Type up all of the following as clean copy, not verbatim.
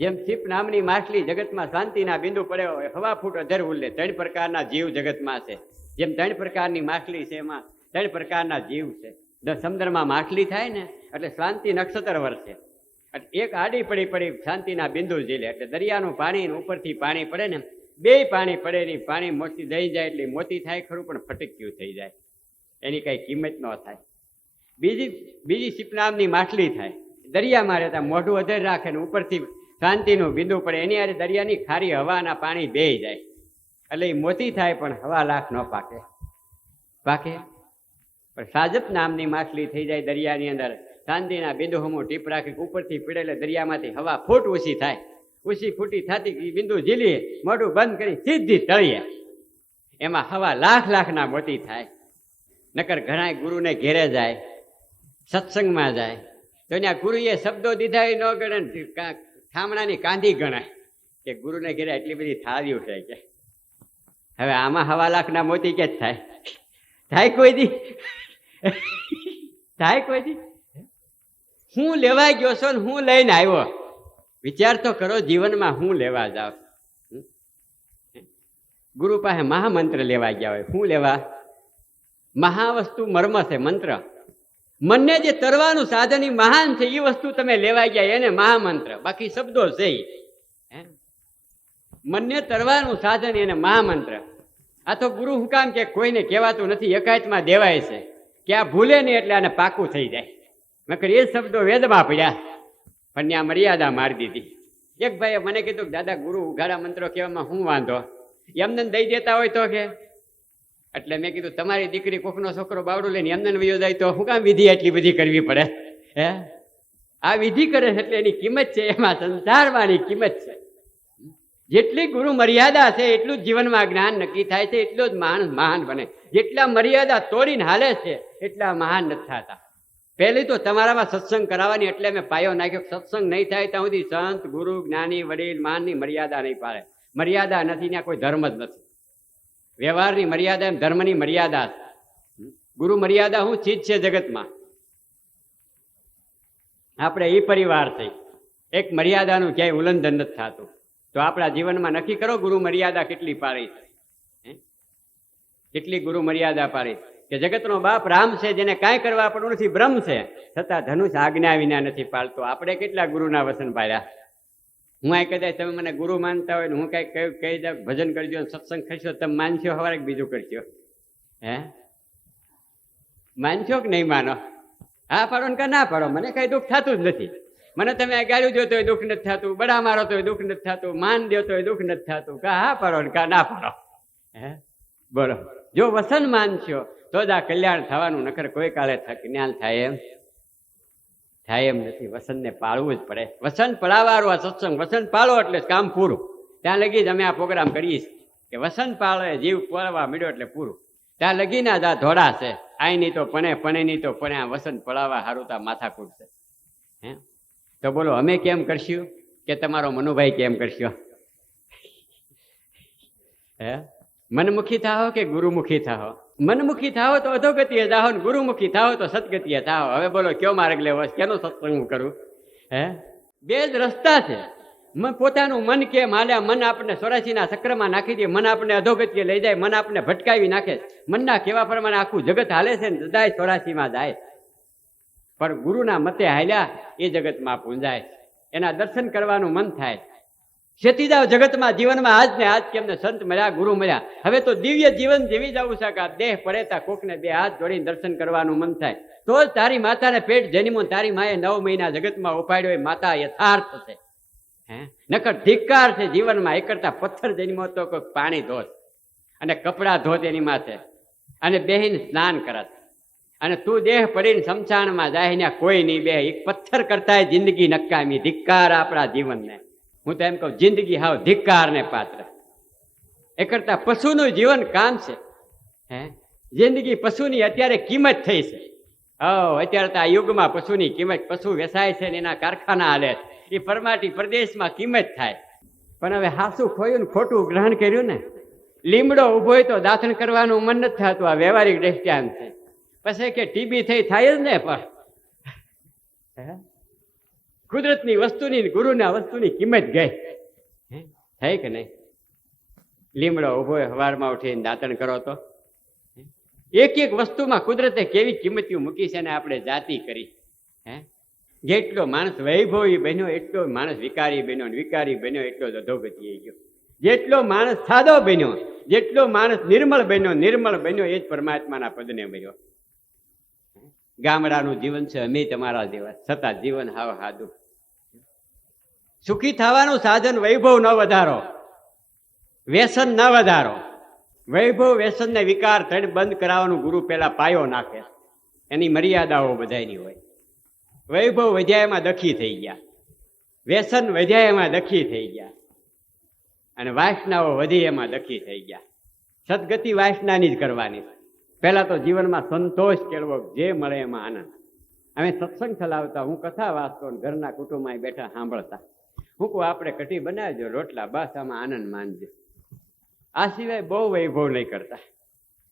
જેમ છીપ નામની માછલી જગતમાં શાંતિના બિંદુ પડ્યો હોય, હવા ફૂટ અધર ઉલ્લે. 3 પ્રકારના જીવ જગતમાં છે. જેમ 3 પ્રકારની માછલી છે, એમાં 3 પ્રકારના જીવ છે. સમુદ્રમાં માછલી થાય ને એટલે શાંતિ નક્ષત્ર વર્ષે, એક આડી પડી પડી શાંતિના બિંદુ ઝીલે. એટલે દરિયાનું પાણી ઉપરથી પાણી પડે ને, બે પાણી પડે નહીં, પાણી મોતી દઈ જાય એટલે મોતી થાય ખરું, પણ ફટક્યું થઈ જાય, એની કઈ કિંમત ન થાય. બીજી છીપ નામની માછલી થાય, દરિયામાં રહેતા મોઢું અધર રાખે ને ઉપરથી શાંતિનું બિંદુ પડે, એની હારે દરિયાની ખારી હવાના પાણી બેહી જાય એટલે એ મોતી થાય, પણ હવા લાખ ન પાકે. પણ સાજત નામની માછલી થઈ જાય દરિયાની અંદર, શાંતિના બિંદુ હમું ટીપ રાખી ઉપરથી પીડે એટલે દરિયામાંથી હવા ફૂટ ઓછી થાય. ઓછી ફૂટી થતી બિંદુ ઝીલીએ, મોઢું બંધ કરી સીધી તળીએ, એમાં હવા લાખ લાખના મોતી થાય. નકર ઘણા ગુરુને ઘેરે જાય, સત્સંગમાં જાય તો ત્યાં ગુરુએ શબ્દો દીધા એ ન ગણે, ઠામણાની કાંધી ગણાય કે ગુરુને ઘેરે એટલી બધી થાળી ઉઠે કે હવે આમાં હવા લાખના મોતી કે જ થાય કોઈ દી? થાય કોઈ દી? હું લેવા ગયો છો ને હું લઈને આવ્યો, વિચાર તો કરો જીવનમાં હું લેવા જાવ. ગુરુ પાસે મહામંત્ર લેવા ગયા હોય, શું લેવા? મહાવસ્તુ મર્મ છે, મંત્ર. મનને જે તરવાનું સાધન ઈ મહાન છે, એ વસ્તુ તમે લેવા ગયા એને મહામંત્ર, બાકી શબ્દો છે. મનને તરવાનું સાધન એને મહામંત્ર. આ તો ગુરુ હું કામ કે કોઈને કહેવાતું નથી, એકાયતમાં દેવાય છે કે આ ભૂલે નહીં એટલે આને પાકું થઈ જાય. નકર એ શબ્દો વેદમાં પડ્યા, પણ ત્યાં મર્યાદા મારી દીધી. એક ભાઈએ મને કીધું કે દાદા ગુરુ ઉઘાડા મંત્રો કહેવામાં શું વાંધો, એમને દઈ દેતા હોય તો કે. એટલે મેં કીધું તમારી દીકરી કોકનો છોકરો બાવડું લઈને એમને વયો જાય તો શું કામ વિધિ એટલી બધી કરવી પડે? આ વિધિ કરે છે એટલે એની કિંમત છે, એમાં સંસારમાંની કિંમત છે. જેટલી ગુરુ મર્યાદા છે એટલું જ જીવનમાં જ્ઞાન નક્કી થાય છે, એટલો જ માણસ મહાન બને. જેટલા મર્યાદા તોડીને હાલે છે એટલા મહાન નથી થતા. પહેલી તો તમારામાં સત્સંગ કરાવવાની, એટલે મેં પાયો નાખ્યો. સત્સંગ નહીં થાય ત્યાં સુધી સંત ગુરુ જ્ઞાની વડીલ માનની મર્યાદા નહીં પાડે. મર્યાદા નથી, ત્યાં કોઈ ધર્મ જ નથી. વ્યવહારની મર્યાદા એમ ધર્મની મર્યાદા. ગુરુ મર્યાદા શું ચીજ છે જગતમાં? આપણે એ પરિવાર થઈ, એક મર્યાદાનું ક્યાંય ઉલ્લંઘન નથી થતું. તો આપણા જીવનમાં નક્કી કરો ગુરુ મર્યાદા કેટલી પાડી છે, કેટલી ગુરુ મર્યાદા પાડી કે જગતનો બાપ રામ છે, જેને કાંઈ કરવા પડવું નથી, બ્રહ્મ છે, છતાં ધનુષ આજ્ઞા વિના નથી પાડતો. આપણે કેટલા ગુરુના વસન પાડ્યા. હું આ કદાચ તમે મને ગુરુ માનતા હોય ને હું કઈ કહી દઉં ભજન કરજો, સત્સંગ કરશો, તમે માનશો? સવારે બીજું કરશો? માનશો કે નહીં માનો? હા પાડો ને કે ના પાડો, મને કઈ દુઃખ થતું જ નથી. મને તમે ગાળ્યું દો તોય દુઃખ નથી થતું, બડા મારો તોય દુઃખ નથી થતું, માન દો તોય દુઃખ નથી થતું. કા હા પાડો ને કા ના પાડો. બોલો, જો વસન માનશો તો જ આ કલ્યાણ થવાનું, નકર કોઈ કાળે જ્ઞાન થાય એમ નથી. વસનને પાળવું જ પડે. વસન પડાવવાનું આ સત્સંગ. વસન પાળો એટલે કામ પૂરું. ત્યાં લગી જ અમે આ પ્રોગ્રામ કરીએ કે વસન પાળે જીવ પાળવા મળ્યો એટલે પૂરું. ત્યાં લગીને જ આ ધોળા છે. આઈ નહીં તો પણે નહીં તો પણે. આ વસન પડાવવા સારું તો માથા કૂટશે. તો બોલો અમે કેમ કરશું કે તમારો મનુભાઈ કેમ કરશો? મનમુખી થાઓ કે ગુરુમુખી થાઓ? મનમુખી થાઓ તો અધોગતિએ જાઓ ને ગુરુમુખી થાઓ તો સદગતિએ થાઓ. હવે બોલો કયો માર્ગ લેવો, કેનો સત્સંગ કરું? બે જ રસ્તા છે. પોતાનું મન કેમ હાલ્યા? મન આપણને 84ના ચક્રમાં નાખી દે, મન આપણને અધોગતિએ લઈ જાય, મન આપણને ભટકાવી નાખે. મનના કેવા પ્રમાણે આખું જગત હાલે છે ને, બધાય 84માં જાય. પણ ગુરુના મતે હાલ્યા એ જગતમાં પૂંજાય, એના દર્શન કરવાનું મન થાય. શેતીદાવ જગતમાં જીવનમાં આજ ને આજ કેમને સંત મળ્યા, ગુરુ મળ્યા. હવે તો દિવ્ય જીવન જીવી જવું છે કે દેહ પડે તા કોકને બે હાથ જોડીને દર્શન કરવાનું મન થાય. તો જ તારી માતાને પેટ જન્મો, તારી માએ 9 મહિના જગતમાં ઉપાડ્યો એ માતા યથાર્થ છે. નકર ધિક્કાર છે જીવનમાં. એ કરતા પથ્થર જન્મો તો કોઈ પાણી ધોત અને કપડાં ધોત એની માથે અને બેહીને સ્નાન કરત. અને તું દેહ પડીને શમશાનમાં જાય ને કોઈ નહીં બે. એક પથ્થર કરતા જિંદગી નકામી. ધિક્કાર આપણા જીવનને. હું તો એમ કહું જિંદગી હાવ ધિક્કારને પાત્ર. એ કરતા પશુનું જીવન કામ છે. જિંદગી પશુની અત્યારે કિંમત થઈ છે. અત્યારે તો આ યુગમાં પશુની કિંમત, પશુ વેચાય છે ને એના કારખાના હાલે. એ પરમાટી પ્રદેશમાં કિંમત થાય. પણ હવે હાસું ખોયું ને ખોટું ગ્રહણ કર્યું ને. લીમડો ઉભો હોય તો દાંતણ કરવાનું મન નથી થતું. આ વ્યવહારિક દ્રષ્ટિઆંત છે. પછી કે ટીબી થઈ થાય જ ને. પણ કુદરતની વસ્તુની ગુરુના વસ્તુની કિંમત ગઈ. થઈ કે નહીં? લીમડો ઉભો હવારમાં ઉઠીને દાંતણ કરો તો એક એક વસ્તુમાં કુદરતે કેવી કિંમતીઓ મૂકી છે ને આપણે જાતિ કરી. જેટલો માણસ વૈભવી બન્યો એટલો માણસ વિકારી બન્યો, વિકારી બન્યો એટલો જ અધોગતિએ ગયો. જેટલો માણસ સાદો બન્યો, જેટલો માણસ નિર્મળ બન્યો, નિર્મળ બન્યો એ જ પરમાત્માના પદને મળ્યો. ગામડાનું જીવન છે અમે તમારા જેવા, છતાં જીવન હાવ હાદું. સુખી થવાનું સાધન વૈભવ ન વધારો, વ્યસન ન વધારો. વૈભવ વ્યસન ને વિકાર થઈને બંધ કરાવવાનું ગુરુ પેલા પાયો નાખે. એની મર્યાદાઓ બધાની હોય. વૈભવ વધ્યા એમાં દખી થઈ ગયા, વ્યસન વધ્યા એમાં દખી થઈ ગયા, અને વાસનાઓ વધી એમાં દખી થઈ ગયા. સદગતિ વાસનાની જ કરવાની. પહેલા તો જીવનમાં સંતોષ કેળવો, જે મળે એમાં આનંદ. અમે સત્સંગ ચલાવતા, હું કથા વાંચતો, ઘરના કુટુંબમાં બેઠા સાંભળતા. હું કહું આપણે કઢી બનાવજો, રોટલા, બસ આમાં આનંદ માનજો. આ સિવાય બહુ વૈભવ નહીં કરતા.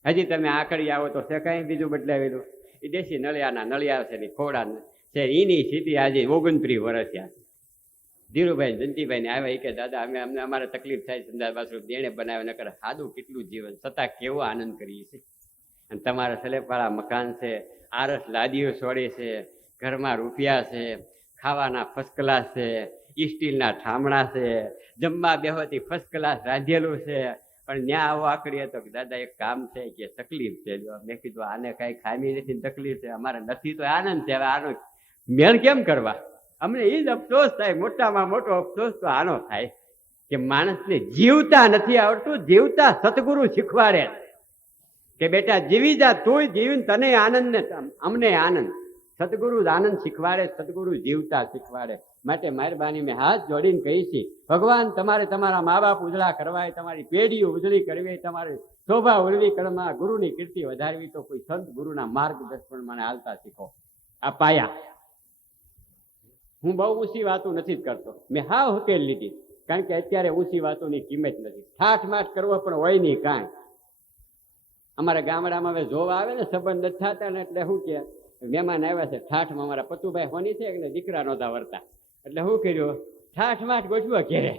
હજી તમે આકડી આવો તો શેકાય બીજું બદલાવેલું. એ દેશી નળિયાના નળિયા છે ને ખોડા છે, એની સ્થિતિ આજે 29 વર્ષ થયા. ધીરુભાઈ જયંતિભાઈ ને આવ્યા, કે દાદા અમને અમારે તકલીફ થાય, સંદાસ બાસુ દેણે બનાવે ન કરે, સાદું કેટલું જીવન, છતાં કેવો આનંદ કરીએ છીએ. અને તમારા સ્લેબવાળા મકાન છે, આરસ લાદીઓ છોડી છે, ઘરમાં રૂપિયા છે, ખાવાના ફર્સ્ટ ક્લાસ છે, સ્ટીલના ઠામણા છે, જમવા બેહોથી ફર્સ્ટ ક્લાસ રાંધેલું છે. પણ ત્યાં આવો આકડીએ તો દાદા એક કામ છે કે તકલીફ છે. મેં કીધું આને કઈ ખામી નથી, તકલીફ છે, અમારે નથી તો આનંદ છે. હવે આનો મેળ કેમ કરવા? અમને એ જ અફસોસ થાય, મોટામાં મોટો અફસોસ તો આનો થાય કે માણસને જીવતા નથી આવડતું. જીવતા સતગુરુ શીખવાડે કે બેટા જીવી જા, તું જીવીને તને આનંદ ને અમને આનંદ. સદગુરુ આનંદ શીખવાડે, સદગુરુ જીવતા શીખવાડે. માટે મહેરબાની મેં હાથ જોડીને કહી છે, ભગવાન તમારે તમારા મા બાપ ઉજળા કરવા, તમારી પેઢીઓ ઉજળી કરવી, તમારી શોભા ઉજળી કરવા, ગુરુની કીર્તિ વધારવી, તો કોઈ સંત ગુરુના માર્ગદર્શન મને હાલતા શીખો. આ પાયા. હું બહુ ઊંચી વાતો નથી કરતો, મેં હાવ હકેલ લીધી. કારણ કે અત્યારે ઊંચી વાતોની કિંમત નથી. ઠાઠમાઠ કરવો પણ હોય નહીં કાંઈ. અમારા ગામડામાં હવે જોવા આવે ને, સંબંધ નથી થતા ને, એટલે શું કે મહેમાન આવ્યા છે ઠાઠમાં, અમારા પતુભાઈ હોની છે એટલે દીકરા નહોતા વરતા, એટલે શું કર્યું, ઠાઠમાઠ ગોઠવ્યો ઘેરે.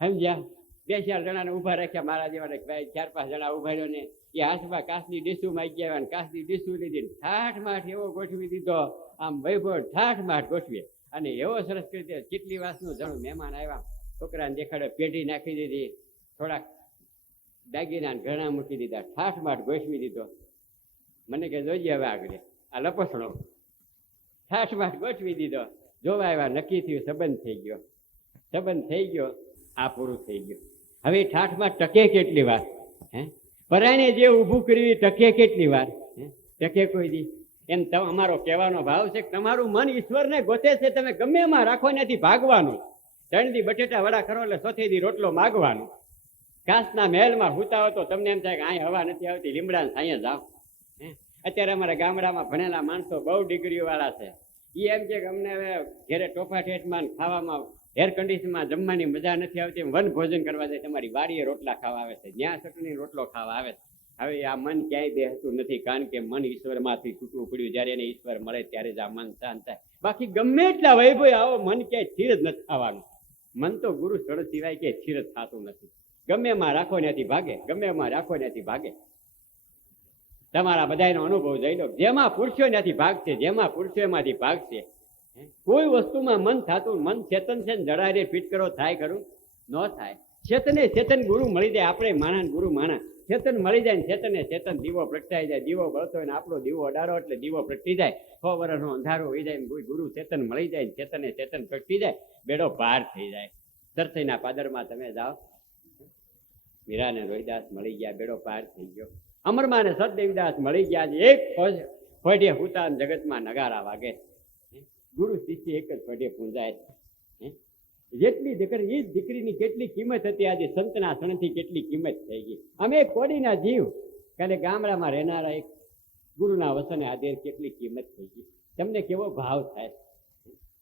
સમજ્યા? 2-4 જણાને ઉભા રાખ્યા, મારા જેવા 4-5 જણા ઉભા રહ્યો ને એ હાથમાં કાચની ડીશું માંગી આવ્યા ને કાચની ડીશું લીધી, ઠાઠમાઠ એવો ગોઠવી દીધો. આમ વૈભવ ઠાઠમાઠ ગોઠવીએ. અને એવો સરસ કરી દે, કેટલી વાસનું જણું મહેમાન આવ્યા, છોકરાને દેખાડે, પેઢી નાખી દીધી, થોડાક દાગીના ઘણા મૂકી દીધા, ઠાઠમાઠ ગોઠવી દીધો. મને કે જોઈએ હવે આગળ આ લપસણો. ઠાઠમાઠ ગોઠવી દીધો, જોવા આવ્યા, નક્કી થયું, સંબંધ થઈ ગયો. સંબંધ થઈ ગયો, આ પૂરું થઈ ગયું. હવે ઠાઠમાઠ ટકે કેટલી વાર? પરાયણે જે ઊભું કર્યું ટકે કેટલી વાર? ટકે કોઈ દી? એમ અમારો કહેવાનો ભાવ છે કે તમારું મન ઈશ્વરને ગોતે છે, તમે ગમે એમાં રાખો, નથી ભાગવાનું. 3 દી બટેટા વડા કરો એટલે 4થે દી રોટલો માગવાનો. કાચના મહેલમાં હુતા હો તો તમને એમ થાય કે અહીં હવા નથી આવતી, લીમડાને સાંયે જાઓ. અત્યારે અમારા ગામડામાં ભણેલા માણસો બહુ ડિગ્રીઓ વાળા છે. એ એમ કે અમને હવે ઘેરે ટોફા ઠેઠમાં ખાવામાં એર કન્ડિશનમાં જમવાની મજા નથી આવતી, વન ભોજન કરવા જાય, તમારી વાડીએ રોટલા ખાવા આવે છે, જ્યાં ચટણી રોટલો ખાવા આવે છે. હવે આ મન ક્યાંય બેસતું નથી, કારણ કે મન ઈશ્વરમાંથી છૂટવું પડ્યું. જ્યારે એને ઈશ્વર મળે ત્યારે જ આ મન શાંત થાય. બાકી ગમે એટલા વૈભવ આવો, મન ક્યાંય સ્થિર જ નથી થવાનું. મન તો ગુરુ સ્થળ સિવાય ક્યાંય સ્થિર જ થતું નથી. ગમે એમાં રાખો ત્યાંથી ભાગે, ગમે એમાં રાખો ત્યાંથી ભાગે. તમારા બધાનો અનુભવ જઈ લો, જેમાં પૂરશો ત્યાંથી ભાગશે, જેમાં પૂરશો એમાંથી ભાગશે. કોઈ વસ્તુમાં મન થતું, મન ચેતન છે ને જડારે ફિટ કરો, થાય ખરું? ન થાય. ચેતને ચેતન ગુરુ મળી જાય, આપણે માણા ગુરુ માણા. ચેતન મળી જાય ને ચેતને ચેતન દીવો પ્રગટાઈ જાય. દીવો બળતો હોય ને આપણો દીવો અડાડો એટલે દીવો પ્રગટી જાય. 100 વર્ષનો અંધારો હોઈ જાય, ગુરુ ચેતન મળી જાય ને ચેતને ચેતન પ્રગટી જાય, બેડો પાર થઈ જાય. સરસઈના પાદરમાં તમે જાઓ, મીરાને રોહિદાસ મળી ગયા, બેડો પાર થઈ ગયો. અમરમાં ને સતદેવીદાસ મળી ગયા, એક ફોઢે હુતા જગતમાં નગારા વાગે. ગુરુ શિષ્ય એક જ ફોઢે પૂંજાય. જેટલી દીકરી, એ જ દીકરીની કેટલી કિંમત હતી, આજે સંતના સણથી કેટલી કિંમત થઈ ગઈ. અમે કોડીના જીવ, કાલે ગામડામાં રહેનારા એક ગુરુના વસને આજે કેટલી કિંમત થઈ ગઈ. તમને કેવો ભાવ થાય?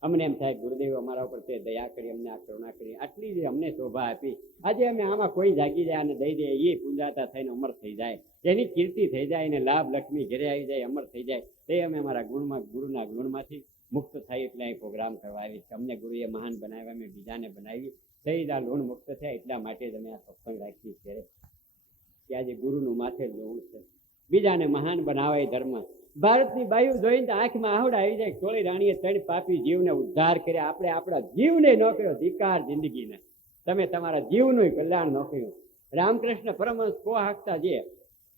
અમને એમ થાય ગુરુદેવ અમારા ઉપર તે દયા કરી, અમને આ કરુણા કરી, આટલી જ અમને શોભા આપી. આજે અમે આમાં કોઈ જાગી જાય અને દઈ દે, એ પૂંજાતા થઈને અમર થઈ જાય, એની કીર્તિ થઈ જાય, એને લાભ લક્ષ્મી ઘેરે આવી જાય, અમર થઈ જાય. તે અમે અમારા ગુણમાં, ગુરુના ગુણમાંથી મુક્ત થાય એટલે અહીં પ્રોગ્રામ કરવા આવી છે. અમને ગુરુએ મહાન બનાવ્યા, અમે બીજાને બનાવી. સહીદા લોણ મુક્ત થયા એટલા માટે જ અમે આ સત્સંગ રાખીએ છીએ કે આજે ગુરુનું માથે લોણ છે. બીજાને મહાન બનાવે ધર્મ. ભારતની બાયુ જોઈને આંખમાં આહુડા આવી જાય. ચોળી રાણીએ 3 પાપી જીવને ઉદ્ધાર કર્યા. આપણે આપણા જીવને ન કર્યો ધિકાર જિંદગીને. તમે તમારા જીવનું કલ્યાણ ન કર્યું. રામકૃષ્ણ પરમહંસ કો હાંકતા જે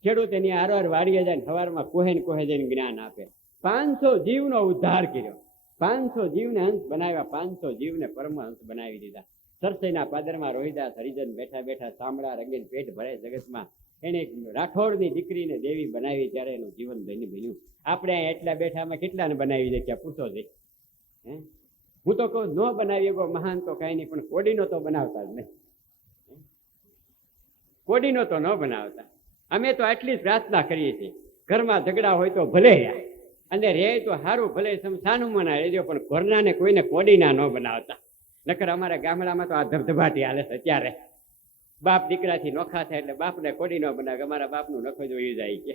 ખેડૂત એની હારવાર વાડીએ જાય સવારમાં કોહે ને કોહે જઈને જ્ઞાન આપે. 500 જીવનો ઉદ્ધાર કર્યો. 500 જીવને હંસ બનાવ્યા. 500 જીવને પરમહંસ બનાવી દીધા. સરસઈના પાદરમાં રોહિદાસ હરિજન બેઠા બેઠા સાંભળા રંગીન પેટ ભરે જગતમાં. એને રાઠોડની દીકરીને દેવી બનાવી ત્યારે એનું જીવન ધન્ય બન્યું. આપણે અહીં એટલા બેઠામાં કેટલાને બનાવી દે ક્યાં પૂછો છે? હું તો કહું ન બનાવી ગયો મહાન તો કાંઈ નહીં, પણ કોડીનો તો બનાવતા જ નહીં. કોડીનો તો ન બનાવતા. અમે તો આટલી જ પ્રાર્થના કરીએ છીએ. ઘરમાં ઝઘડા હોય તો ભલે રહ્યા, અને રે તો સારું, ભલે સમસાનું મના રહેજો, પણ ઘરનાને કોઈને કોડીના ન બનાવતા. નકર અમારા ગામડામાં તો આ ધબધબાટી હાલે છે અત્યારે. બાપ દીકરાથી નોખા થાય એટલે બાપને કોડી ન બનાવે. અમારા બાપનું નખો જોઈ જાય કે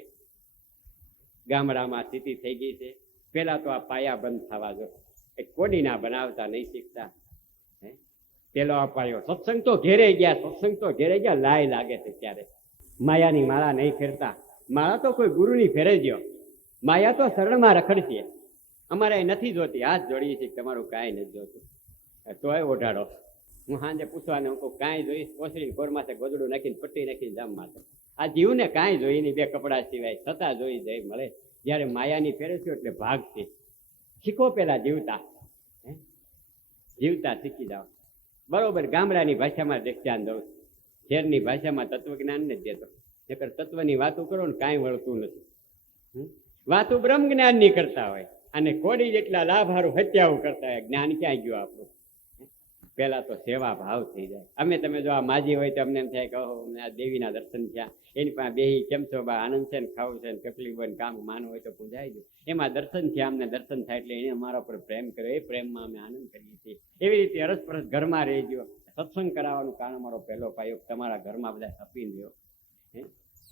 ગામડામાં સ્થિતિ થઈ ગઈ છે. પેલા તો આ પાયા બંધ થવા જો. એ કોડીના બનાવતા નહીં શીખતા. પેલો અપાયો સત્સંગ તો ઘેરે ગયા, સત્સંગ તો ઘેરે ગયા. લાય લાગે છે ત્યારે. માયાની માળા નહીં ફેરતા. માળા તો કોઈ ગુરુની ફેરે ગયો. માયા તો શરણમાં રખડશે. અમારે નથી જોતી. હાથ જોડીએ છીએ તમારું કાંઈ નથી જોતું, તોય ઓઢાડો. હું સાંજે પૂછવાને હું કહું કાંઈ જોઈશ? કોસરી કોરમાથે ગોદડું નાખીને પટ્ટી નાખીને જામ માથે. આ જીવને કાંઈ જોઈ નહીં, 2 કપડા સિવાય. છતાં જોઈ જાય મળે. જ્યારે માયાની ફેરે છે એટલે ભાગતી. શીખો પેલા જીવતા. જીવતા શીખી જાઓ. બરોબર ગામડાની ભાષામાં ધ્યાન દઉં. શહેરની ભાષામાં તત્વજ્ઞાન ને જ દેતો. નકર તત્વની વાતો કરો ને કાંઈ વળતું નથી. વાતો બ્રહ્મ જ્ઞાનની કરતા હોય અને કોડી જેટલા લાભ હારું હત્યાઓ કરતા હોય. જ્ઞાન ક્યાં ગયું આપણું? પહેલા તો સેવા ભાવ થઈ જાય. અમે તમે જો આ માજી હોય તો અમને એમ થાય કે અમને આ દેવીના દર્શન થયા, એની પાસે બેહી કેમ છો બા, આનંદ છે ને, ખાવું છે ને, તકલીફ હોય ને, કામ માનવું હોય તો પૂજાઈ દે. એમાં દર્શન થયા, અમને દર્શન થાય એટલે એને અમારા પર પ્રેમ કર્યો. એ પ્રેમમાં અમે આનંદ કરીએ છીએ. એવી રીતે અરસપરસ ઘરમાં રહેજો. સત્સંગ કરાવવાનું કારણ અમારો પહેલો પાયો તમારા ઘરમાં બધા સપીને રહ્યો.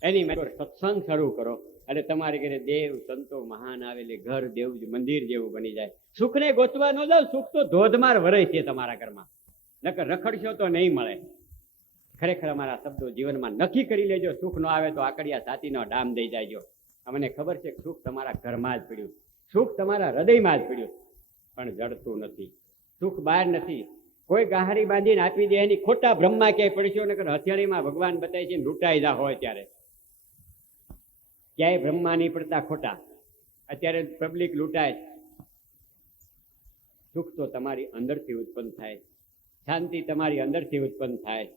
એની માટે સત્સંગ શરૂ કરો અને તમારે ઘરે દેવ સંતો મહાન આવેલી ઘર દેવ મંદિર જેવું બની જાય. સુખને ગોતવા ન જાવ. સુખ તો ધોધમાર વરે છે તમારા ઘરમાં. નકર રખડશો તો નહીં મળે. ખરેખર અમારા શબ્દો જીવનમાં નક્કી કરી લેજો. સુખ ન આવે તો આકડિયા છાતીનો ડામ દઈ જાયજો. અમને ખબર છે કે સુખ તમારા ઘરમાં જ પડ્યું, સુખ તમારા હૃદયમાં જ પડ્યું, પણ જડતું નથી. સુખ બહાર નથી. કોઈ ગાહરી બાંધીને આપી દે એની ખોટા બ્રહ્મા ક્યાંય પડશો. નકર હથિયાળીમાં ભગવાન બતાવે છે લૂંટાઈ જા હોય ત્યારે. ક્યાંય બ્રહ્મા નહીં પડતા ખોટા. અત્યારે પબ્લિક લૂંટાય. સુખ તો તમારી અંદરથી ઉત્પન્ન થાય, શાંતિ તમારી અંદરથી ઉત્પન્ન થાય.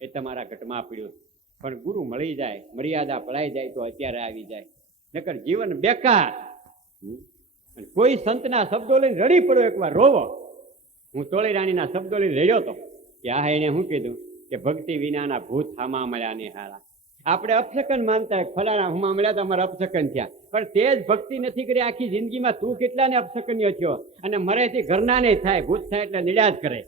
એ તમારા ઘટમાં પડ્યું. પણ ગુરુ મળી જાય, મર્યાદા પડાઈ જાય તો અત્યારે આવી જાય. નકર જીવન બેકાર. કોઈ સંતના શબ્દો લઈને રડી પડો, એકવાર રોવો. હું ચોળી રાણીના શબ્દો લઈને રડ્યો હતો કે આ એને શું કીધું કે ભક્તિ વિનાના ભૂત હામા મળ્યા ને હારા. આપણે અપશકન માનતા ફલાણા હુમા મળ્યા તો અમારા અપશકન થયા, પણ તે જ ભક્તિ નથી કરી આખી જિંદગીમાં. તું કેટલાને અપશકન્યો થયો અને મરેથી ઘરના નહીં થાય, ભૂત થાય એટલે નિરાશ કરે.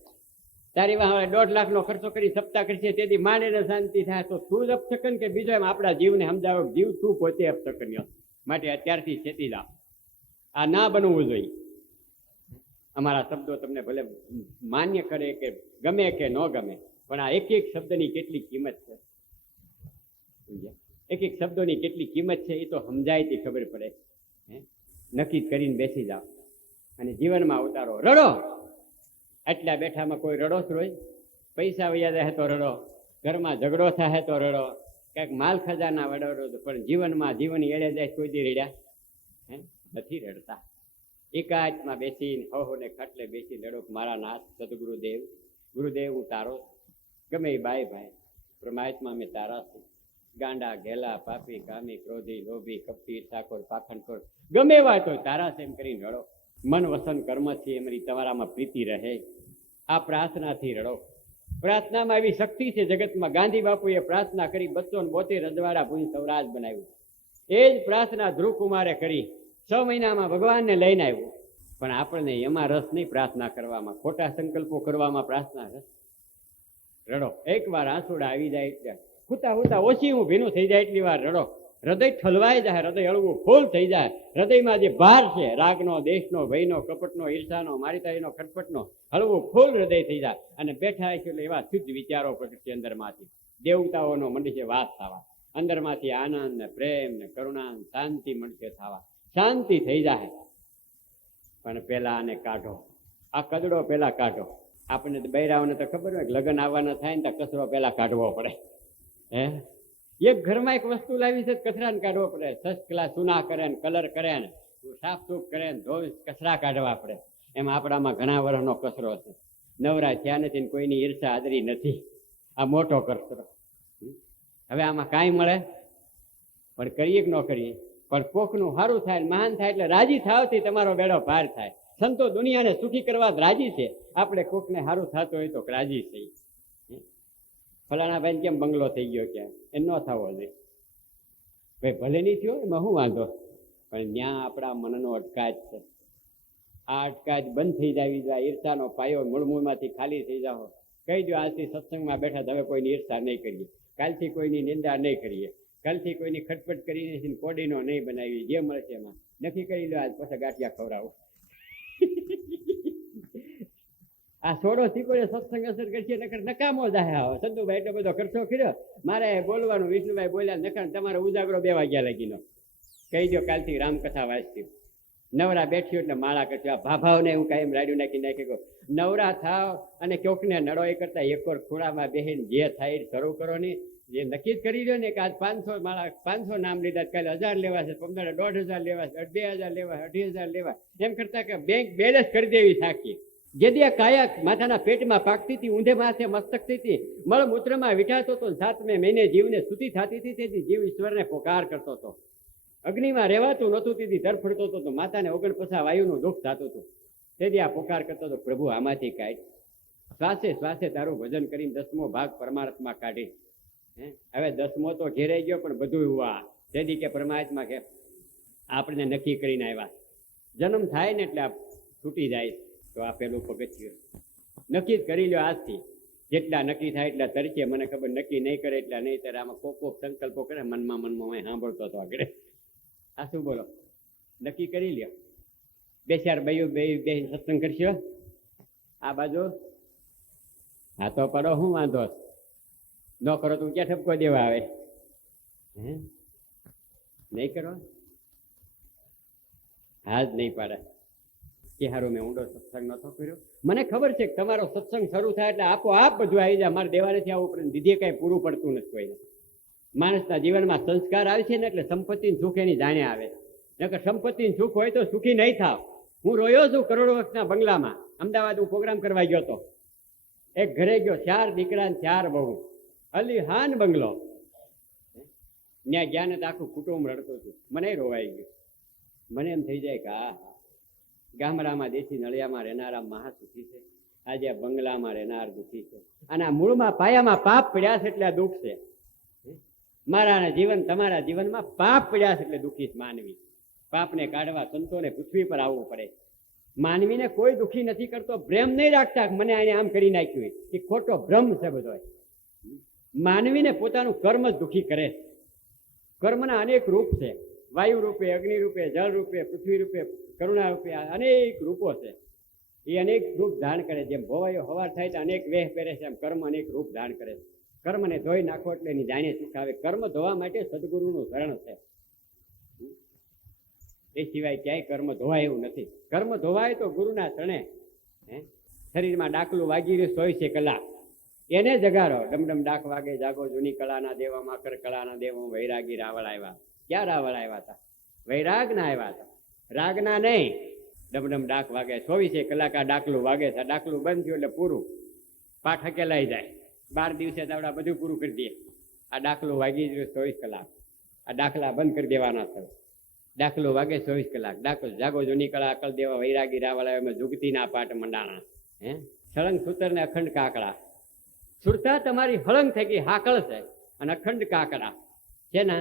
તારી વાહ 1.5 લાખનો ખર્ચો કરી સપ્તાહ કરશે તેથી માંડીને શાંતિ થાય. તો તું જ અપશકન કે બીજો? એમ આપણા જીવને સમજાવો. જીવ તું પોતે અપશકન્યો. માટે અત્યારથી ચેતી જાઓ. આ ના બનવું જોઈએ. અમારા શબ્દો તમને ભલે માન્ય કરે કે ગમે કે ન ગમે, પણ આ એક એક શબ્દની કેટલી કિંમત છે. એક એક શબ્દોની કેટલી કિંમત છે એ તો સમજાયથી ખબર પડે. નક્કી કરીને બેસી જાઓ અને જીવનમાં ઉતારો. રડો. આટલા બેઠામાં કોઈ રડો જ રોય? પૈસા વૈયા જાય તો રડો, ઘરમાં ઝઘડો થાય તો રડો, ક્યાંક માલ ખજાના વડો, પણ જીવનમાં જીવન એળે જાય કોઈ દી રડ્યા નથી રડતા. એકાંતમાં બેસીને હોને ખાટલે બેસી લડો. મારા નાથ સદગુરુદેવ, ગુરુદેવ હું તારો, ગમે એ બાય ભાઈ પરમાત્મા મેં તારા છું. ગાંડા ઘેલા પાપી કામી ક્રોધી લોભી કપટી ઠાકોર પાખંડખોર ગમે એવા તો તારા છે એમ કરીને રડો. મન વસન કર્મથી અમારી તમારામાં પ્રીતિ રહે. આ પ્રાર્થનાથી રડો. પ્રાર્થનામાં એવી શક્તિ છે જગતમાં. ગાંધી બાપુએ પ્રાર્થના કરી 272 રજવાડા ભૂઈ સૌરાજ બનાવ્યું. એ જ પ્રાર્થના ધ્રુવકુમારે કરી. 6 મહિનામાં ભગવાનને લઈને આવ્યો. પણ આપણને એમાં રસ નહીં, પ્રાર્થના કરવામાં, ખોટા સંકલ્પો કરવામાં પ્રાર્થના રસ. રડો. એકવાર આંસુડા આવી જાય, હુતા હુતા ઓછી હું ભીનું થઈ જાય એટલી વાર રડો. હૃદય ઠલવાઈ જાય, હૃદય હળવું ફૂલ થઈ જાય. હૃદયમાં જે ભાર છે રાગનો, દેશનો, ભયનો, કપટનો, ઈર્ષાનો, મારીતારીનો, ખટપટનો, હળવું ફૂલ હૃદય થઈ જાય. અને બેઠા છે એટલે એવા શુદ્ધ વિચારો પ્રગટશે અંદરમાંથી. દેવતાઓનો મંડશે વાસ થવા. અંદરમાંથી આનંદ ને પ્રેમ ને કરુણા ને શાંતિ મંડશે થવા. શાંતિ થઈ જાય. પણ પેલા આને કાઢો, આ કદડો પેલા કાઢો. આપણને બૈરાઓને તો ખબર હોય કે લગ્ન આવવાના થાય ને તો કચરો પેલા કાઢવો પડે. હે, એક ઘરમાં એક વસ્તુ લાવી છે કચરાને કાઢવો પડે. ફર્સ્ટ ક્લાસ ચૂના કરે ને કલર કરે ને સાફ સૂફ કરે ને ધોઈ કચરા કાઢવા પડે. એમાં આપણામાં ઘણા વર્ષનો કચરો છે. નવરા થયા નથી ને કોઈની ઈર્ષા આદરી નથી. આ મોટો કચરો. હવે આમાં કાંઈ મળે? પણ કરીએ કે ન કરીએ? પણ કોકનું સારું થાય, મહાન થાય એટલે રાજી થાવથી તમારો બેડો પાર થાય. સંતો દુનિયાને સુખી કરવા રાજી છે. આપણે કોકને સારું થતું હોય તો રાજી થઈ. ફલાણા ભાઈ કેમ બંગલો થઈ ગયો, ક્યાં એ ન થવો જોઈએ. ભાઈ ભલે નહીં થયો એમાં શું વાંધો, પણ ત્યાં આપણા મનનો અટકાયત છે. આ અટકાયત બંધ થઈ જવી જોઈએ. ઈર્ષાનો પાયો મૂળમાંથી ખાલી થઈ જાઓ. કહી દો આજથી સત્સંગમાં બેઠા હવે કોઈની ઈર્ષા નહીં કરીએ, કાલથી કોઈની નિંદા નહીં કરીએ, કાલથી કોઈની ખટપટ કરીને કોડીનો નહીં બનાવી. જે મળશે એમાં નક્કી કરી લો. આજ પછી ગાંઠિયા ખવડાવો. આ સોડો શીખોડે સત્સંગ અસર કરશે નકામો જાય. સંતુભાઈ એટલો બધો ખર્ચો કર્યો, મારે બોલવાનું. વિષ્ણુભાઈ બોલ્યા નખાણ તમારો ઉજાગરો 2 વાગ્યા લાગીનો. કહી દો કાલથી રામકથા વાંચતી. નવરા બેઠ્યો એટલે માળા કરશો. આ ભાભાવને હું કાંઈ એમ રાડ્યું નાખી કહું નવરા થાવ અને ચોકને નડો એ કરતા એકવાર ખોળામાં બેહીને જે થાય એ શરૂ કરો નહીં. જે નક્કી જ કરી લો ને કે આજ 500 માળા, 500 નામ લીધા, કાલે 1000 લેવા છે, 15,500 લેવા છે, 2000 લેવા, 2,500 લેવા. એમ કરતા કે બેંક બેલેન્સ કરી દેવી સાખી. જેદી આ કાયા માથાના પેટમાં પાકતી હતી, ઊંધે માથે મસ્તક હતી, મળમૂત્રમાં વિઠાતો હતો, 7મે મહિને જીવને સુતી થતી હતી, તેથી જીવ ઈશ્વરને પોકાર કરતો હતો. અગ્નિમાં રહેવાતું નહોતું, તેથી તરફડતો હતો. માતાને 49 વાયુનું દુઃખ થતું હતું, તેથી આ પોકાર કરતો હતો, પ્રભુ આમાંથી કાઢ. શ્વાસે શ્વાસે તારું ભજન કરીને 10મો ભાગ પરમાર્થમાં કાઢી. હવે 10મો તો ઘેરાઈ ગયો, પણ બધું ઉવા. તેથી કે પરમાત્મા કે આપણે નક્કી કરીને આવ્યા. જન્મ થાય ને એટલે આ છૂટી જાય. તો આ પેલું પગથિયું નક્કી જ કરી લો આજથી. જેટલા નક્કી થાય એટલા તરીકે. મને ખબર નક્કી નહીં કરે એટલા નહીં. ત્યારે આમાં કોક સંકલ્પો કરે મનમાં મેં સાંભળતો હતો આગળ. આ શું બોલો? નક્કી કરી લ્યો. 2-4 ભાઈઓ બે સત્સંગ કરશો આ બાજુ. હા તો પડો, શું વાંધો? ન કરો તો ક્યાં ઠપકો દેવા આવે? નહીં કરો? હા જ નહીં પાડે કે હારું મેં ઊંડો સત્સંગ નતો કર્યો. મને ખબર છે કે તમારો સત્સંગ શરૂ થાય એટલે આપોઆપ બધું આવી જાય. મારે દેવાનેથી આવું પડે. દીધે કાંઈ પૂરું પડતું નથી કોઈને. માણસના જીવનમાં સંસ્કાર આવે છે ને એટલે સંપત્તિનું સુખ એની જાણે આવે. નકર સંપત્તિનું સુખ હોય તો સુખી નહીં થાવ. હું રોયો છું કરોડો વર્ષના બંગલામાં. અમદાવાદ હું પ્રોગ્રામ કરવા ગયો હતો. એક ઘરે ગયો, 4 દીકરા ને 4 બહુ. અલીહાન બંગલો. ત્યાં ગયા ને તો આખું કુટુંબ રડતું હતું. મને રોવાઈ ગયું. મને એમ થઈ જાય કે હા, ગામડામાં દેશી નળિયામાં રહેનારા મહા સુખી છે. આજે આ બંગલામાં રહેનાર દુઃખી છે. અને આ મૂળમાં પાયામાં પાપ પડ્યા છે એટલે આ દુઃખ છે. મારા જીવન તમારા જીવનમાં પાપ પડ્યા છે એટલે દુઃખી માનવી. પાપને કાઢવા સંતોને પૃથ્વી પર આવવું પડે. માનવીને કોઈ દુઃખી નથી કરતો. ભ્રમ નહીં રાખતા મને આને આમ કરી નાખ્યું, એ ખોટો ભ્રમ છે બધો. માનવીને પોતાનું કર્મ જ દુઃખી કરે. કર્મના અનેક રૂપ છે. વાયુ રૂપે, અગ્નિ રૂપે, જળ રૂપે, પૃથ્વી રૂપે, કરુણા રૂપે અનેક રૂપો છે. એ અનેક રૂપ ધારણ કરે. જેમ ભવાયો હવાર થાય તો અનેક વેહ પહેરે છે, એમ કર્મ અનેક રૂપ ધારણ કરે છે. કર્મને ધોઈ નાખો એટલે એની જાણે સુખ આવે. કર્મ ધોવા માટે સદગુરુનું શરણ છે. એ સિવાય ક્યાંય કર્મ ધોવાય એવું નથી. કર્મ ધોવાય તો ગુરુના શરણે. શરીરમાં ડાકલું વાગી રહ્યું 24 કલાક, એને જગાડો. ડમડમ ડાક વાગે જાગો જૂની કળાના દેવા, માકર કળાના દેવા, વૈરાગી રાવળ આવ્યા. ક્યાં રાવળ આવ્યા હતા? વૈરાગના આવ્યા હતા, રાગના નહીં. ડમડમ ડાક વાગે 24 કલાક આ ડાકલું વાગે છે. ડાકલું બંધ થયું એટલે પૂરું. પાઠ હકેલાઈ જાય. 12 દિવસે દાવડા બધું પૂરું કરી દે. આ ડાકલું વાગી જ 24 કલાક. આ દાખલા બંધ કરી દેવાના છે. દાખલો વાગે 24 કલાક. દાખલો જાગો જૂની કળા, અકલ દેવા, વૈરાગી રાવળ આવ્યા, જુગતીના પાઠ મંડાણા. સળંગ સૂતર ને અખંડ કાકડા. સુરતા તમારી હળંગ થઈ ગઈ, હાકળ છે. અને અખંડ કાકડા છે ને,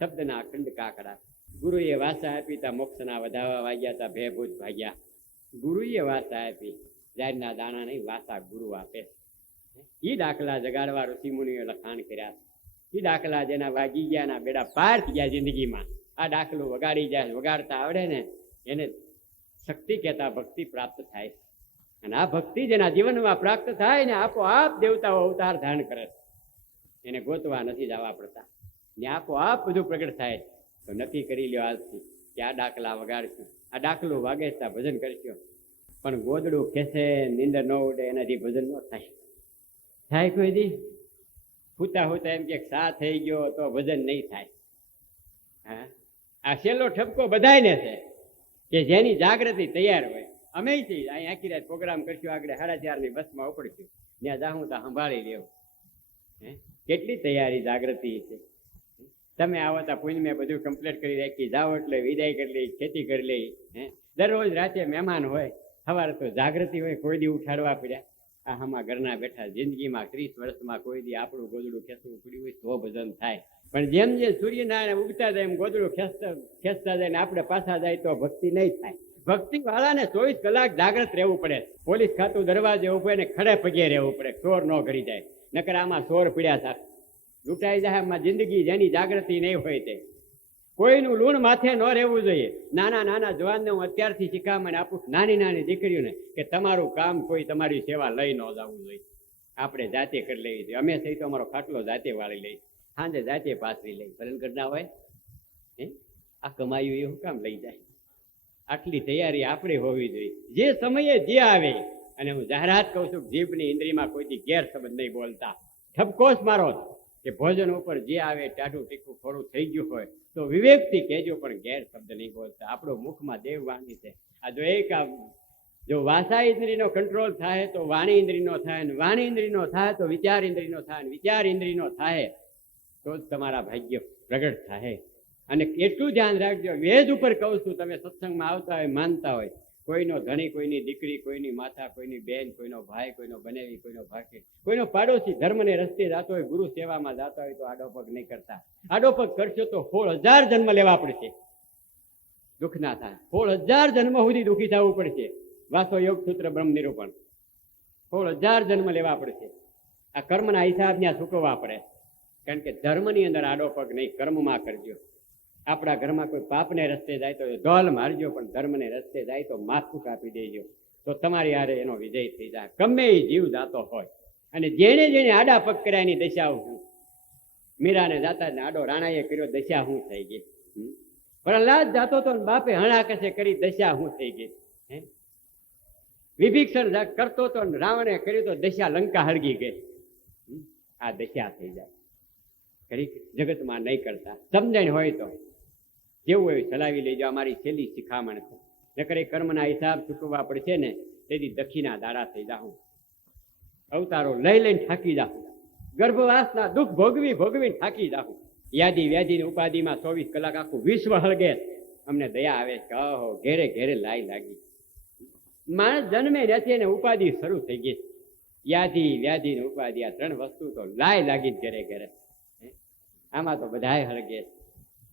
શબ્દના અખંડ કાકડા. ગુરુએ વાસા આપી તા મોક્ષના વધાવા વાગ્યા તા ભયભૂત ભાગ્યા. ગુરુએ વાસા આપી, જારના દાણા નહીં, વાસા ગુરુ આપે. એ દાખલા જગાડવા ઋષિમુનિએ લખાણ કર્યા. એ ડાકલા જેના વાગી ગયા ના બેડા પાર થઈ ગયા જિંદગીમાં. આ ડાકલું વગાડી જાય, વગાડતા આવડે ને એને શક્તિ કહેતા ભક્તિ પ્રાપ્ત થાય. અને આ ભક્તિ જેના જીવનમાં પ્રાપ્ત થાય ને આપોઆપ દેવતાઓ અવતાર ધારણ કરે. એને ગોતવા નથી જવા પડતા ને આપોઆપ બધું પ્રગટ થાય. તો નક્કી કરી લ્યો આજથી કે આ ડાકલા વગાડશું, આ ડાકલું વાગેતા ભજન કરશો. પણ ગોદડું ખેંચે, નીંદર ન ઉડે, એનાથી ભજન ન થાય. થાય કોઈ દી? હુતા હુતા એમ કે સા થઈ ગયો તો ભજન નહીં થાય. હા, આ છેલ્લો ઠપકો બધાયને છે કે જેની જાગૃતિ તૈયાર હોય. અમે છીએ અહીં આખી રાત પ્રોગ્રામ કરશું, આગળ 4:30 બસમાં ઉપડશું, ત્યાં જાઉં તો સંભાળી લેવું. કેટલી તૈયારી જાગૃતિ છે. તમે આવો તો પુણ્ય મેં બધું કમ્પ્લીટ કરી રાખી, જાઓ એટલે વિદાય કરી લઈ, ખેતી કરી લઈ. દરરોજ રાતે મહેમાન હોય, સવારે તો જાગૃતિ હોય, કોઈ દી ઉઠાડવા પડ્યા. આ હમા ઘરના બેઠા. જિંદગીમાં 30 વર્ષમાં કોઈ દી આપણું ગોદડું ખેંચવું પડ્યું હોય તો ભજન થાય. પણ જેમ જેમ સૂર્યનારાયણ ઉગતા જાય એમ ગોદડું ખેંચતા જાય ને આપણે પાછા જાય તો ભક્તિ નહીં થાય. ભક્તિ વાળાને 24 કલાક જાગ્રત રહેવું પડે. પોલીસ ખાતું દરવાજે ઉભે ને ખડે પગે રહેવું પડે, ચોર ન ઘડી જાય. નકર આમાં ચોર પીડ્યા થાય, લૂંટાઈ જાય. આમાં જિંદગી જેની જાગૃતિ નહીં હોય તે કોઈનું લૂણ માથે ન રહેવું જોઈએ. નાના નાના જવાનને હું અત્યારથી શીખામણ આપું, નાની નાની દીકરીઓને, કે તમારું કામ કોઈ તમારી સેવા લઈ ન જવું જોઈએ. આપણે જાતે કરી લેવી જોઈએ. અમે થઈ તો અમારો ખાટલો જાતે વાળી લઈ, સાંજે જાતે પાથરી લઈ. ભરણ ઘરના હોય આ કમાયું એ હું કામ લઈ જાય? આટલી તૈયારી આપણે હોવી જોઈએ. જે સમયે જે આવે. અને હું જાહેરાત કહું છું, જીભની ઇન્દ્રિયમાં કોઈથી ગેરસમજ નહીં બોલતા. ઠપકો જ મારો કે ભોજન ઉપર જે આવે ટાઢું ટીકું થોડું થઈ ગયું હોય તો વિવેકથી કહેજો, પણ ગેરશબ્દ નહીં બોલતા. આપણો મુખમાં દેવવાણી છે. આ જો વાસા ઇન્દ્રિયનો કંટ્રોલ થાય તો વાણી ઇન્દ્રિયનો થાય, અને વાણી ઇન્દ્રિયનો થાય તો વિચાર ઇન્દ્રિયનો થાય, અને વિચાર ઇન્દ્રિયનો થાય તો જ તમારા ભાગ્ય પ્રગટ થાય. અને એટલું ધ્યાન રાખજો, વેદ ઉપર કહું છું, તમે સત્સંગમાં આવતા હોય, માનતા હોય, કોઈનો ધણી, કોઈની દીકરી, કોઈની માતા, કોઈની બેન, કોઈનો ભાઈ, કોઈનો બનેવી, કોઈનો ભાખી, કોઈનો પાડોશી ધર્મને રસ્તે જતો હોય, ગુરુ સેવામાં જતા હોય તો આડો પગ નહીં કરતા. આડો પગ કરશો તો 16,000 જન્મ લેવા પડશે. દુઃખ ના થાય. 16,000 જન્મ સુધી દુઃખી થવું પડશે. વાસો યોગ સૂત્ર બ્રહ્મ નિરૂપણ. 16,000 જન્મ લેવા પડશે. આ કર્મના હિસાબ ત્યાં ચૂકવવા પડે. કારણ કે ધર્મની અંદર આડો પગ નહીં, કર્મમાં કરજો. આપણા ઘરમાં કોઈ પાપને રસ્તે જાય તો ધોલ મારજો, પણ ધર્મને રસ્તે જાય તો માથું કાપી દેજો. તો તમારી હારે એનો વિજય થઈ જાય, ગમે એ જીવ જાતો હોય. અને જેને જેને આડા પગ કર્યા એની દશા હું. મીરાને જાતા ને આડો રાણાએ કર્યો, દશા હું થઈ ગઈ. પ્રહલાદ જાતો તો બાપે હણાકસે કરી, દશા હું થઈ ગઈ. વિભીષણ કરતો તો રાવણે કર્યું તો દશા લંકા હળગી ગઈ. આ દશા થઈ જાય. કરી જગતમાં નહીં કરતા. સમજણ હોય તો જેવું હોય ચલાવી લેજો. અમારી છેલ્લી શિખામણ છે. નકર કર્મના હિસાબ ચૂકવવા પડશે ને તેથી દક્ષિણા દાડા થઈ જાઉં. અવતારો લઈ લઈને થાકી જાઉં. ગર્ભવાસના દુઃખ ભોગવી ભોગવીને થાકી જાઉં. યાદી વ્યાધિની ઉપાધિમાં 24 કલાક આખું વિશ્વ હળગે. અમને દયા આવે કે ઓહો, ઘેરે ઘેરે લાઈ લાગી. માણસ જન્મે નથી અને ઉપાધિ શરૂ થઈ ગઈ. યાદી વ્યાધિ ને ઉપાધિ, આ 3 વસ્તુ તો લાઈ લાગી ઘેરે ઘેરે. આમાં તો બધાય હળગે.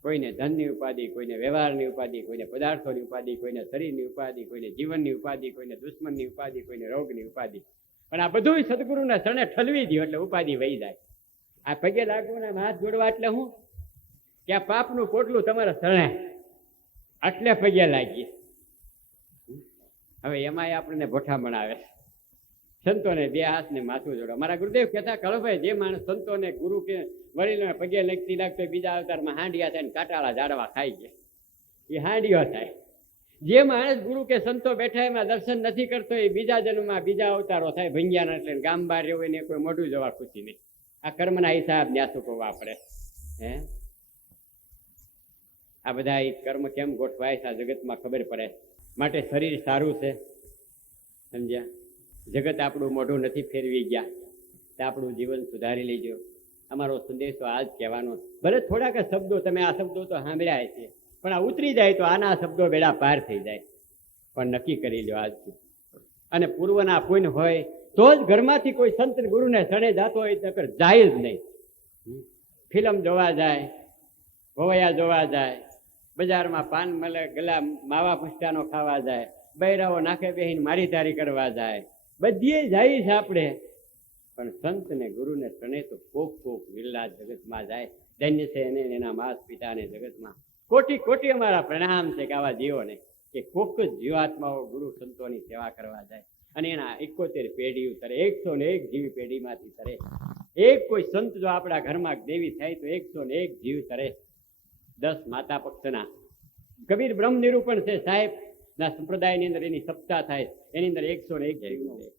કોઈને ધનની ઉપાધિ, કોઈને વ્યવહારની ઉપાધિ, કોઈને પદાર્થોની ઉપાધિ, કોઈને શરીરની ઉપાધિ, કોઈને જીવનની ઉપાધિ, કોઈને દુશ્મનની ઉપાધિ, કોઈને રોગની ઉપાધિ. પણ આ બધું સદગુરુના શરણે ઠલવી દો એટલે ઉપાધિ વહી જાય. આ પગે લાગવું ને હાથ જોડવા એટલે હું કે આ પાપનું પોટલું તમારા શરણે, એટલે પગે લાગીએ. હવે એમાંય આપણને ભોઠામણ આવે. સંતોને 2 હાથ ને માથું જોડો. મારા ગુરુદેવ કહેતા, કળભાઈ, જે માણસ સંતોને ગુરુ કે વડીલોને પગે લગતી લાગતો બીજા અવતારમાં હાંડિયા થાય ને કાટાળા ઝાડવા ખાઈ ગયા, એ હાંડિયો થાય. જે માણસ ગુરુ કે સંતો બેઠા એમાં દર્શન નથી કરતો એ બીજા જન્મમાં બીજા અવતારો થાય ભંગિયાના. એટલે ગામ બહાર રહેવું એને કોઈ મોઢું જોવા ખુશી નહીં. આ કર્મના હિસાબ ન્યા ચૂકવવા પડે. આ બધા કર્મ કેમ ગોઠવાય છે આ જગતમાં ખબર પડે. માટે શરીર સારું છે, સમજ્યા? જગત આપણું મોઢું નથી ફેરવી ગયા તો આપણું જીવન સુધારી લેજો. અમારો સંદેશો આ જ કહેવાનો. ભલે થોડાક શબ્દો, તમે આ શબ્દો તો સાંભળ્યા છે, પણ આ ઉતરી જાય તો આના શબ્દો બેડા પાર થઈ જાય. પણ નક્કી કરી લો આજથી. અને પૂર્વના પુણ્ય હોય તો જ ઘરમાંથી કોઈ સંત ગુરુને શરણે જતો હોય તો જાય જ નહીં. ફિલ્મ જોવા જાય, ભવૈયા જોવા જાય, બજારમાં પાન મળે, ગલા માવા પુષ્ટાનો ખાવા જાય, બૈરાઓ નાખે બેહીને મારી તારી કરવા જાય, બધીએ જાય છે આપણે. પણ સંત ને ગુરુ ને ત્રણે તો કોક વિરલા જગતમાં જાય. ધન્ય છે એને એના માસ પિતાને જગતમાં. કોટી કોટી અમારા પ્રણામ છે કે આવા જીવોને, કે કોક જ જીવાત્માઓ ગુરુ સંતોની સેવા કરવા જાય અને એના 71 પેઢીઓ તરે, 101 જીવ પેઢીમાંથી તરે. એક કોઈ સંત જો આપણા ઘરમાં દેવી થાય તો 101 જીવ તરે. 10 માતા પક્ષના કબીર બ્રહ્મ નિરૂપણ છે સાહેબ ના સંપ્રદાયની અંદર એની સપ્તાહ થાય, એની અંદર 101 જીવ છે.